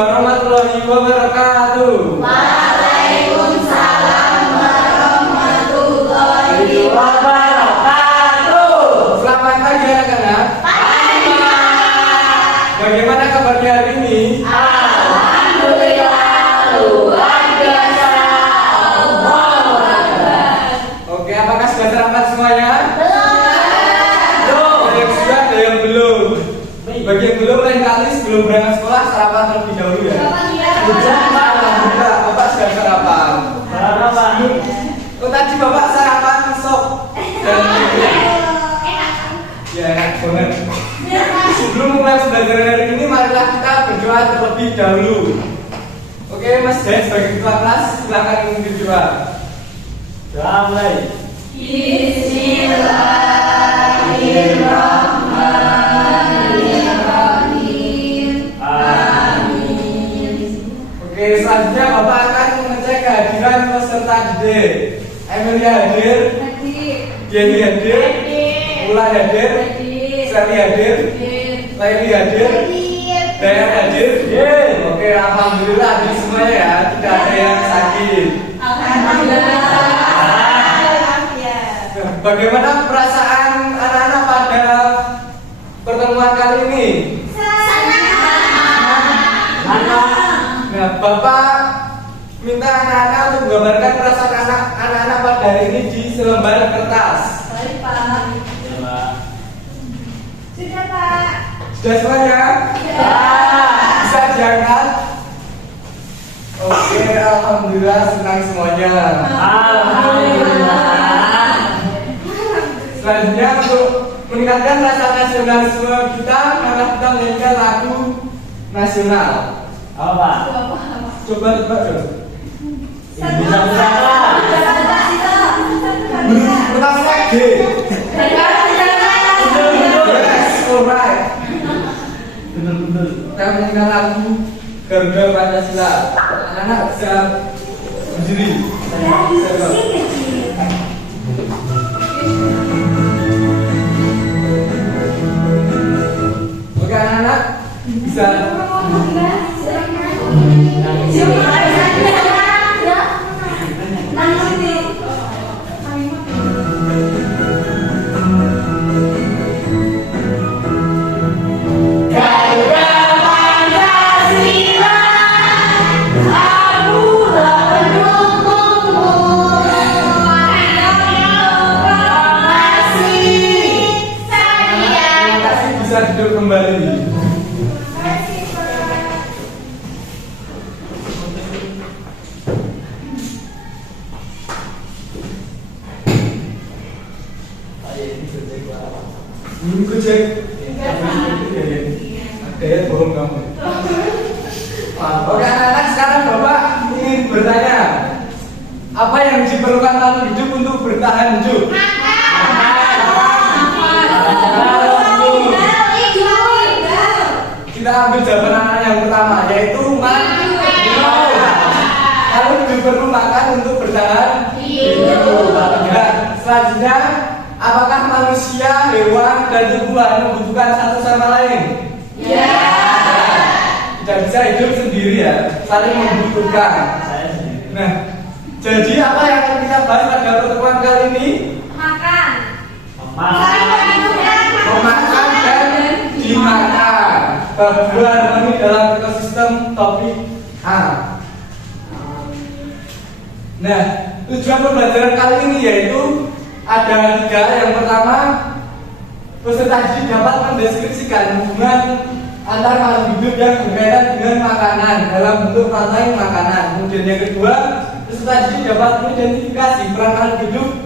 warahmatullahi wabarakatuh. Waalaikumsalam warahmatullahi wabarakatuh. Selamat pagi anak-anak. Pagi. Bagaimana kabarnya hari ini? Alhamdulillah luar biasa. Allahu Akbar. Oke, apakah sudah sarapan semuanya? Belum. Ada yang sudah, ada yang belum. Bagi yang belum, lain kali sebelum berangkat sekolah sarapan terlebih dahulu ya. Alhamdulillah, Bapak sudah sarapan. Oh, tadi Bapak sarapan sop dan ya enak banget. Sebelum mulai pembelajaran hari ini, marilah kita berdoa terlebih dahulu. Oke, Mas Jai sebagai ketua kelas, silakan memimpin doa. Doa mulai. Bismillahirrahmanirrahim. Amin. Oke, selanjutnya Bapak akan mengecek kehadiran peserta didik. Emilia hadir, Jenny hadir, Ulan hadir, Sally hadir, Laili hadir, Dayan hadir. Oke, alhamdulillah hadir semuanya ya, tidak ada yang sakit. Bagaimana perasaan anak-anak pada pertemuan kali ini? Nah, Bapak minta anak-anak untuk menggambarkan perasaan anak-anak pada hari ini di selembar kertas. Sudah, Pak. Sudah semuanya? Bisa diangkat? Oke, alhamdulillah senang semuanya. Selanjutnya untuk meningkatkan rasa nasionalisme kita, maka kita menyanyikan lagu nasional. Coba tebak dong. Pertama G. Yes, alright. Kita menyanyikan lagu Garuda Pancasila. Anak-anak bisa berdiri. Oke, anak-anak bisa. Bisa duduk kembali. Aku cek. Ada ya bohong kamu. Oke anak-anak, sekarang Bapak ingin bertanya, apa yang diperlukan makhluk hidup untuk bertahan hidup? Kita ambil jawaban anak yang pertama, yaitu kalau hidup perlu makan untuk bertahan hidup. Nah, selanjutnya, apakah manusia, hewan, dan tumbuhan membutuhkan satu sama lain? Ya. Tidak bisa hidup sendiri ya, saling membutuhkan. Nah, jadi apa yang akan kita bahas pada pertemuan kali ini? Memakan dan dimakan. Bab harmoni dalam ekosistem topik A. Nah, tujuan pembelajaran kali ini yaitu ada 3. Yang pertama, peserta didik dapat mendeskripsikan hubungan antar makhluk hidup yang berkaitan dengan makanan dalam bentuk rantai makanan. Kemudian yang kedua, peserta didik dapat mengidentifikasi peran makhluk hidup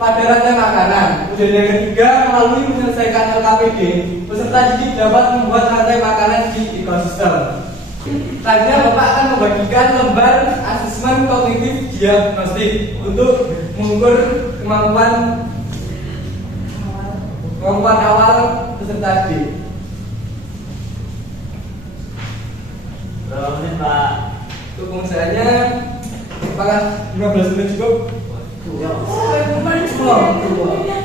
pada rantai makanan. Kemudian yang ketiga, melalui menyelesaikan LKPD, peserta didik dapat membuat rantai makanan di ekosistem. Selanjutnya Bapak akan membagikan lembar asesmen kognitif diagnostik untuk mengukur kemampuan awal peserta didik. Berapa menit, Pak? Untuk pengusahaannya, apakah 15 menit cukup?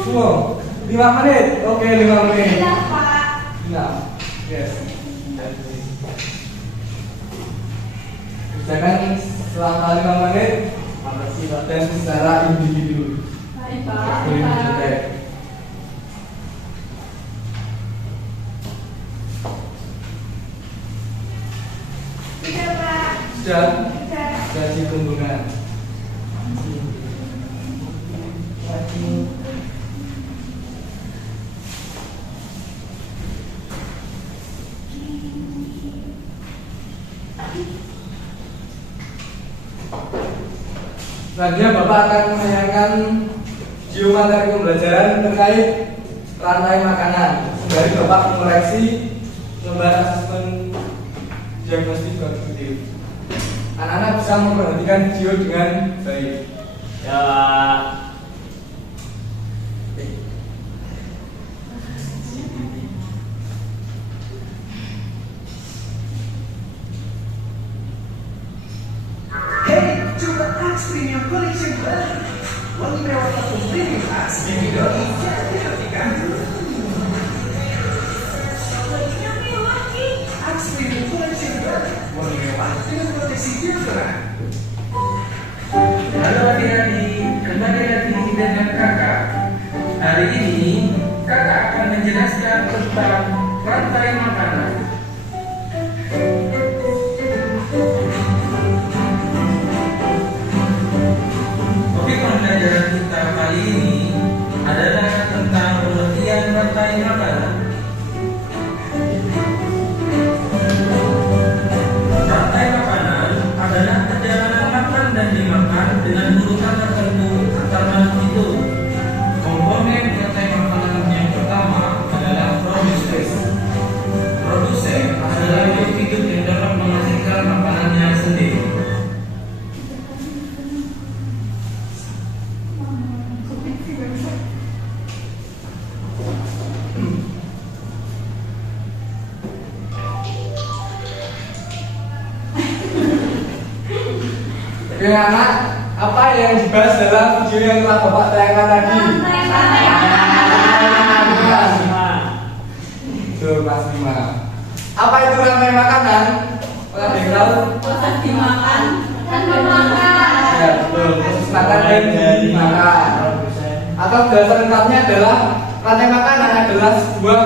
Semua 5 menit. Oke, 5 menit. Nah, yes. Jangan selama 5 menit Makasih Pak. dan secara individu. Baik, Pak. Boleh dicetek. Sudah, Pak. Sudah, Sudah. sudah dikumpulkan. Selanjutnya Bapak akan menayangkan video materi pembelajaran terkait rantai makanan. Sembari Bapak mengoreksi lembar asesmen diagnostik kuantitatif. Anak-anak bisa memperhatikan video dengan baik. Ya Pak. Hey, coba Axe Premium Collection baru. Wangi mewah atau premium Axe yang didorong diperhatikan. Axe Premium Collection baru. Wangi mewah dengan proteksi deodoran. Halo adik-adik, kembali lagi dengan kakak. Hari ini kakak akan menjelaskan tentang rantai makanan. Topik pembelajaran kita kali ini adalah tentang pengertian rantai makanan. Rantai makanan adalah perjalanan makan dan dimakan dengan urutan tertentu antar makhluk hidup. Komponen rantai makanan yang pertama adalah produsen. Produsen adalah makhluk hidup yang dapat menghasilkan makanannya sendiri. Oke anak, apa yang dibahas dalam video yang telah Bapak tayangkan tadi? Rantai makanan. Betul, Mas Bima. Apa itu rantai makanan? Pernah ada yang tahu? Proses dimakan dan dimakan. Ya, betul. Proses makan dan dimakan. Atau bahasa lengkapnya adalah rantai makanan adalah sebuah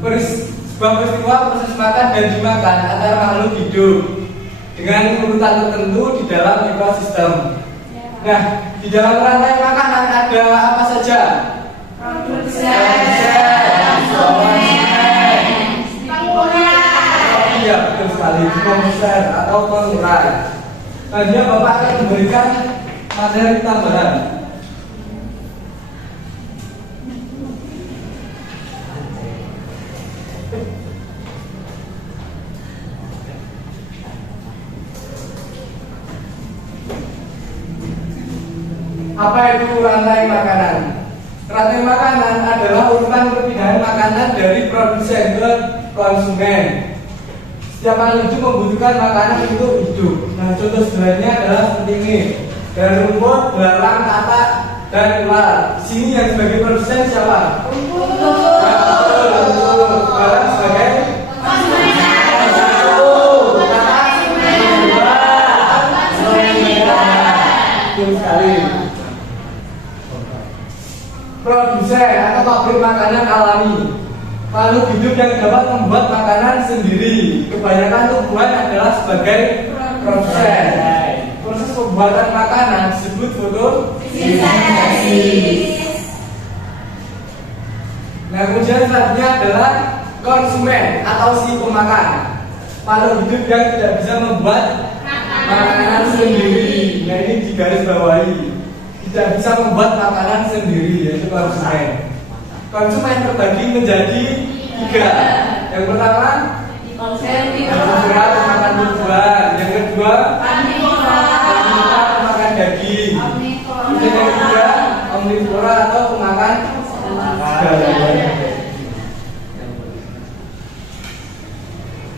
peristiwa proses makan dan dimakan antara makhluk hidup dengan urutan tertentu di dalam ekosistem. Nah, di dalam rantai makanan ada apa saja? Iya, betul sekali. Produsen atau pengurai. Selanjutnya Bapak akan memberikan materi tambahan. Apa itu rantai makanan? Rantai makanan adalah urutan perpindahan makanan dari produsen ke konsumen. Setiap makhluk hidup membutuhkan makanan untuk hidup. Nah, contoh sederhananya adalah seperti ini: dari rumput, belalang, katak, dan ular. Di sini yang sebagai produsen siapa? Belalang sebagai betul sekali. Produsen atau pabrik makanan alami, makhluk hidup yang dapat membuat makanan sendiri. Kebanyakan tumbuhan adalah sebagai produsen. Proses pembuatan makanan disebut fotosintesis. Nah, kemudian selanjutnya adalah konsumen atau si pemakan, makhluk hidup yang tidak bisa membuat makanan sendiri. Nah, ini digaris bawahi, tidak bisa membuat makanan sendiri, yaitu konsumen. Konsumen terbagi menjadi 3. Yang pertama, makan tumbuhan. Yang kedua, makan daging. Yang ketiga, omnivora atau pemakan segala.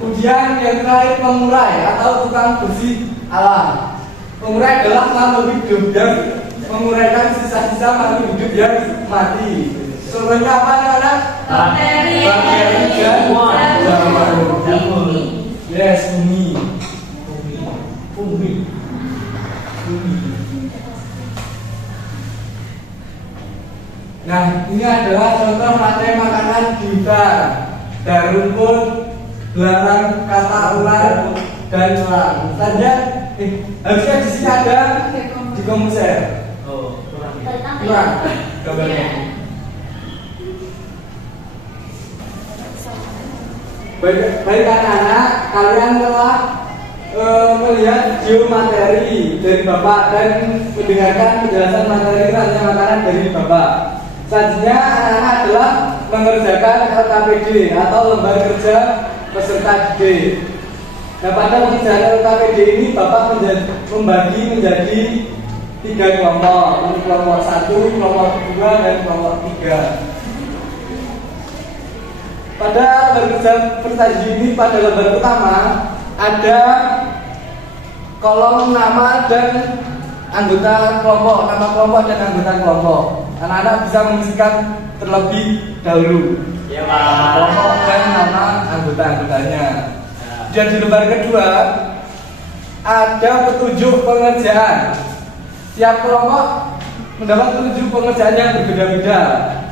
Kemudian yang terakhir, pengurai atau tukang bersih alam. Pengurai adalah makhluk hidup yang menguraikan sisa-sisa makhluk hidup yang mati. Contohnya apa anak-anak? Bakteri dan Jamur. Yes, bumi. Nah, ini adalah contoh rantai makanan di hutan. Dari rumput, belalang, kata ular, dan elang. Tanda, harusnya di sini ada di komputer. Oh, kurang. Kurang gambarnya. Baik anak-anak, kalian telah melihat geomateri dari Bapak dan mendengarkan penjelasan materi rantai makanan dari Bapak. Selanjutnya anak-anak adalah mengerjakan LKPD atau lembar kerja peserta didik. Nah, pada pengerjaan LKPD ini Bapak membagi menjadi 3 kelompok. Ini kelompok 1, kelompok 2, dan kelompok 3. Pada lembar kerja peserta didik ini pada lembar pertama ada kolom nama dan anggota kelompok, nama kelompok dan anggota kelompok. Anak-anak bisa mengisikan terlebih dahulu Ya, Pak. kelompok dan nama anggota-anggotanya. Dan di lembar kedua ada petunjuk pengerjaan. Tiap kelompok mendapat petunjuk pengerjaan yang berbeda-beda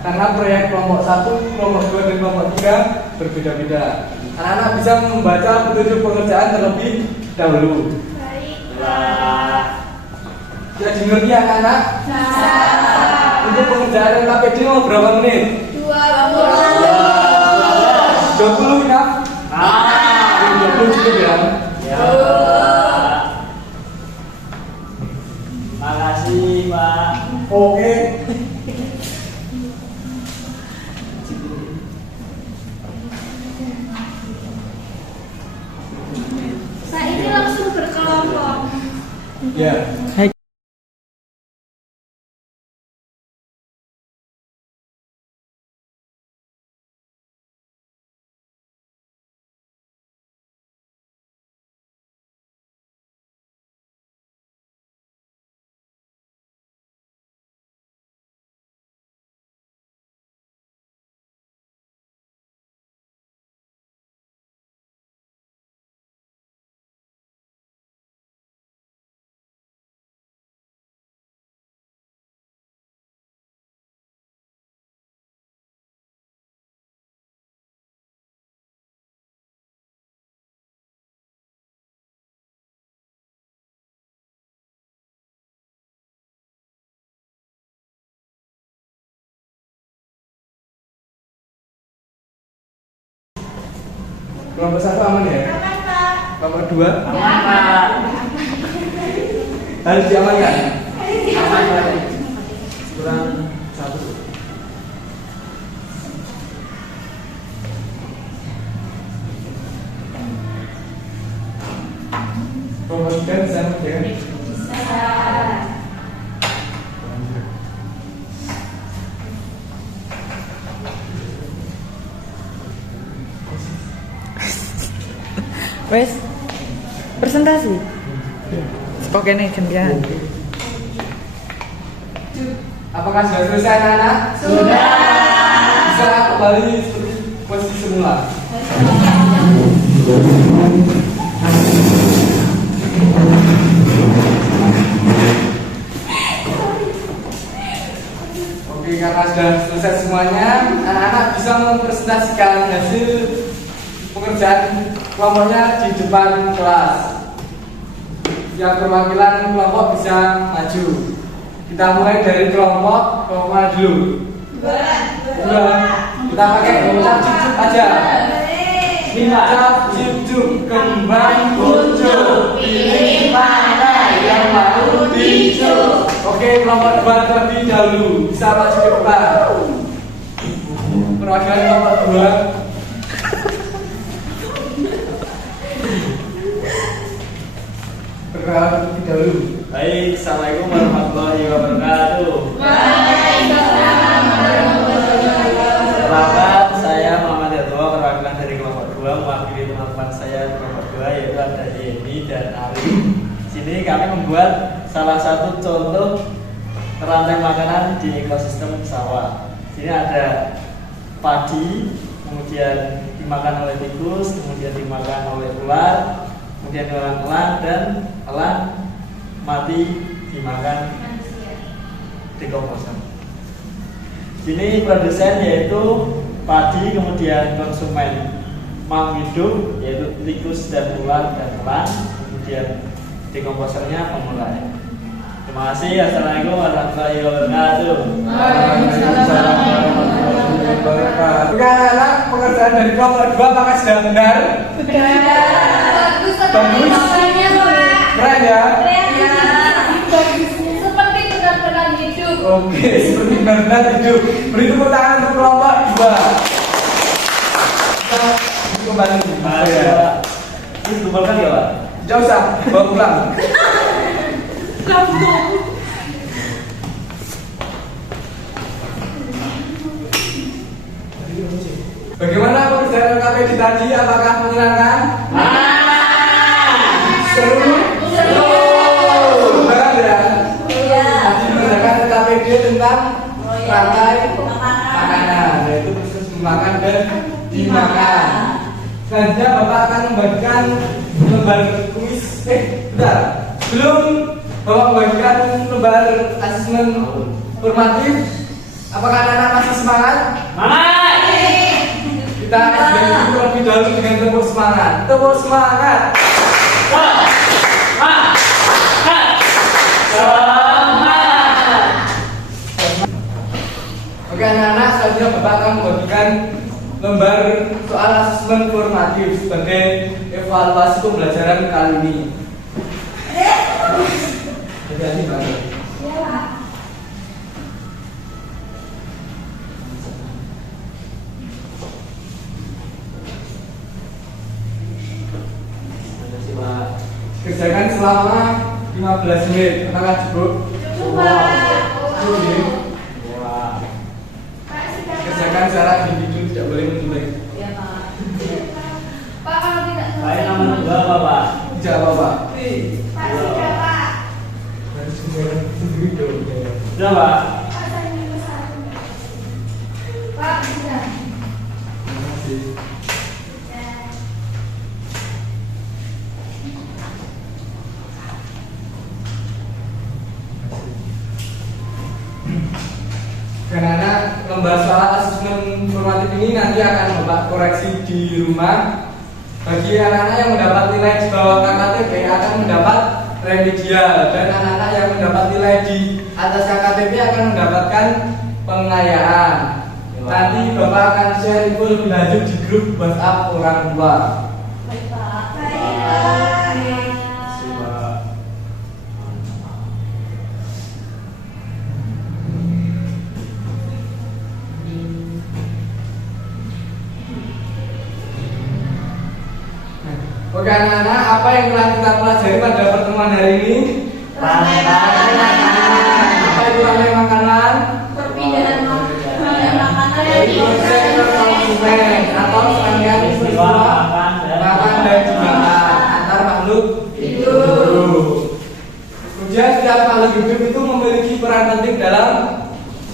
karena proyek kelompok 1, kelompok 2, dan kelompok 3 berbeda-beda. Anak-anak bisa membaca petunjuk pengerjaan terlebih dahulu. Baik. Pak. Jadi ngerti anak-anak? Untuk pengerjaan LKPD mau berapa menit? 20. 20 ya? 20 cukup ya? Ya, Pak. Makasih, Pak. Oke. Saya ini langsung berkelompok. Ya. Kelompok 1 aman ya? Aman, Pak. Kelompok 2 Aman, Pak. harus diamankan. Aman, Pak. Kurang 1. Kelompok 3 bisa mengerjakan. Bisa. Wes presentasi. Oke nih gantian. Apakah sudah selesai anak-anak? Sudah. Bisa kembali seperti posisi semula. Oke, karena sudah selesai semuanya, anak-anak bisa mempresentasikan hasil pekerjaan kelompoknya di depan kelas. Yang perwakilan kelompok bisa maju. Kita mulai dari kelompok mana dulu? Dua. Kita pakai ucap cicuk aja. Ucap cicuk kembang muncul. Pilih mana yang mau dicuk. Oke, kelompok 2 terlebih dahulu bisa maju ke depan. Perwakilan kelompok 2. Berkenalan terlebih dahulu. Baik, Assalamualaikum warahmatullahi wabarakatuh. Waalaikumsalam warahmatullahi wabarakatuh. Selamat, saya Muhammad Yadwa, perwakilan dari kelompok 2, mewakili teman-teman saya di kelompok 2 yaitu ada Yeni dan Ari. Sini kami membuat salah satu contoh rantai makanan di ekosistem sawah. Sini ada padi, kemudian dimakan oleh tikus, kemudian dimakan oleh ular, kemudian elang-elang, dan elang mati dimakan dekomposan. Sini produsen yaitu padi, kemudian konsumen mau hidup yaitu tikus dan ular dan elang, kemudian dekomposernya pemulai. Terima kasih. Assalamualaikum warahmatullahi wabarakatuh. Waalaikumsalam warahmatullahi wabarakatuh. Oke anak-anak, pekerjaan dari kelompok 2 apakah sudah benar? Bagus Bagus. jawabannya, Pak. Keren ya? Seperti benar-benar hidup. Oke, seperti benar hidup. Beri tepuk tangan untuk kelompok 2. Kita kembali. Ini kumpulkan ya Pak? Tidak usah, bawa pulang. Bagaimana pekerjaan KPD tadi? Apakah menyenangkan? Seru? Seru banget ya? Tadi mengerjakan KPD tentang rantai makanan, yaitu proses memakan dan dimakan. Selanjutnya Bapak akan membagikan lembar kuis. Bentar. Sebelum Bapak membagikan lembar asesmen formatif, apakah anak-anak masih semangat? Kita SBM terlebih dahulu dengan tepuk semangat. Tepuk semangat. Oke anak-anak, selanjutnya Bapak akan membagikan lembar soal asesmen formatif sebagai evaluasi pembelajaran kali ini. Hati-hati banget. Kerjakan selama 15 menit. Apakah cukup? Cukup ya? Kerjakan secara individu, tidak boleh menulis. Pak, kalau tidak Baik, nomor 2 Bapak. Tidak apa-apa. Pak, sudah, Pak. Harus sendiri dong. Sudah Pak. Pak, saya minum satu. Pak, sudah. Terima kasih. Karena lembar soal asesmen formatif ini nanti akan Bapak koreksi di rumah. Bagi anak-anak yang mendapat nilai di bawah KKTP akan mendapat remedial, dan anak-anak yang mendapat nilai di atas KKTP akan mendapatkan pengayaan. Nanti Bapak akan share info lebih lanjut di grup WhatsApp orang tua. Baik, Pak. Baik, Pak. Oke anak-anak, apa yang telah kita pelajari pada pertemuan hari ini? Rantai makanan. Apa itu rantai makanan? Perpindahan makanan Dari proses ke konsumen atau serangkaian peristiwa makan dan dimakan antar makhluk hidup. Kemudian setiap makhluk hidup itu memiliki peran penting dalam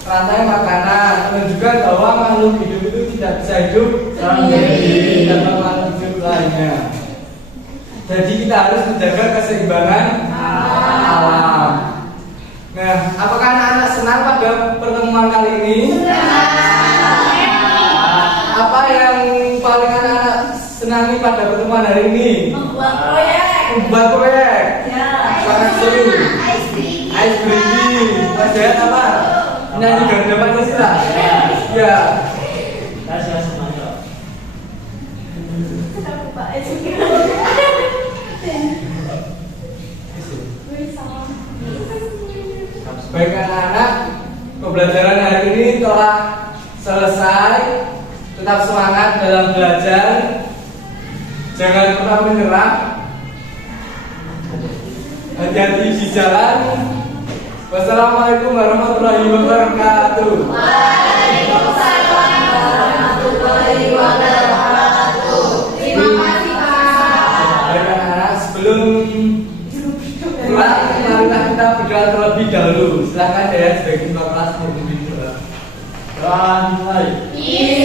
rantai makanan. Menunjukkan bahwa makhluk hidup itu tidak bisa hidup sendiri tanpa makhluk hidup lainnya. Jadi kita harus menjaga keseimbangan alam. Nah, apakah anak-anak senang pada pertemuan kali ini? Apa yang paling anak-anak senangi pada pertemuan hari ini? Membuat proyek. Membuat proyek. Ya. Sangat seru. Ice cream. Ice breaking. Mas Jaya apa? Nyanyi Garuda Pancasila. Ya. Kasih semangat. Kenapa, Pak? Ice cream. Baik anak-anak, pembelajaran hari ini telah selesai. Tetap semangat dalam belajar. Jangan pernah menyerah. Hati-hati di jalan. Wassalamualaikum warahmatullahi wabarakatuh. Waalaikumsalam warahmatullahi wabarakatuh. Terima kasih, Pak. Baik anak-anak, sebelum pulang, marilah kita berdoa terlebih dahulu. Silakan ya sebagai ketua kelas memimpin doa. Doa dimulai. Bismillahirrahmanirrahim.